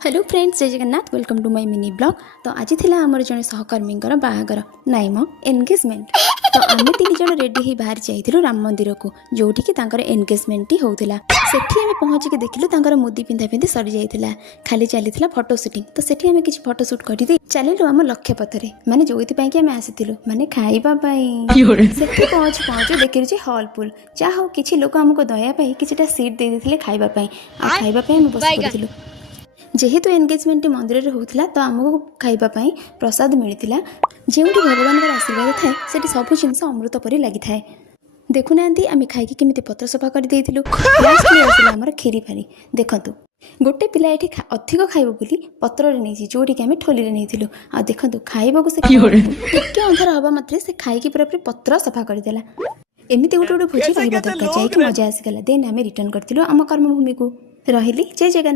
Hello friends, जय Jagannath. Welcome to my mini blog. तो आज थिला आमर जने सहकर्मी बाहागर नाई मो एनगेजमेंट। तो आम तीन जन रेडी ही बाहर जाइलु राम मंदिर को, जोठी कि तांकर एनगेजमेंट होउथिला। सेठी आमे पहुंची के देखिलु तांकर मुदी पिंधा पिंधी सरी जाइथिला, खाली चलीथिला फोटो शूटिंग। तो सेठी आमे किछि फोटो शूट करि दे चलिलु आम लक्ष्य पथरे, माने जोइति पई कि आमे आसिथिलु, माने खाइबा पई। सेठी पहुंची देखिलु जे हॉल पुल जा हो किछि लोक हमको दया पई किछिटा सीट दे देथिले खाइबा पई। आ खाइबा पई आमे बस पड़िथिलु। जेहेतु एनगेजमेंट मंदिर होता तो आमको खाइबापी प्रसाद मिलता। जो भगवान आशीर्वाद थाए से सब जिन अमृत परी लगी था। देखुना आम खाई केमी पत्र सफा कर खीरी फारी देखु गोटे पिला ये अधिक खाइब बोली पत्र नहीं जोटिक आम ठोली नहीं आ देखु खाइबा से अंधार हवा मात्रे से खाई पूरा पत्र सफा करदेला। एमती गोटे गोटे भोजी रहा दरकार जाकि मजा आसीगला। देन आम रिटर्न करूँ आम कर्मभूमि को। रही जय जगन्नाथ।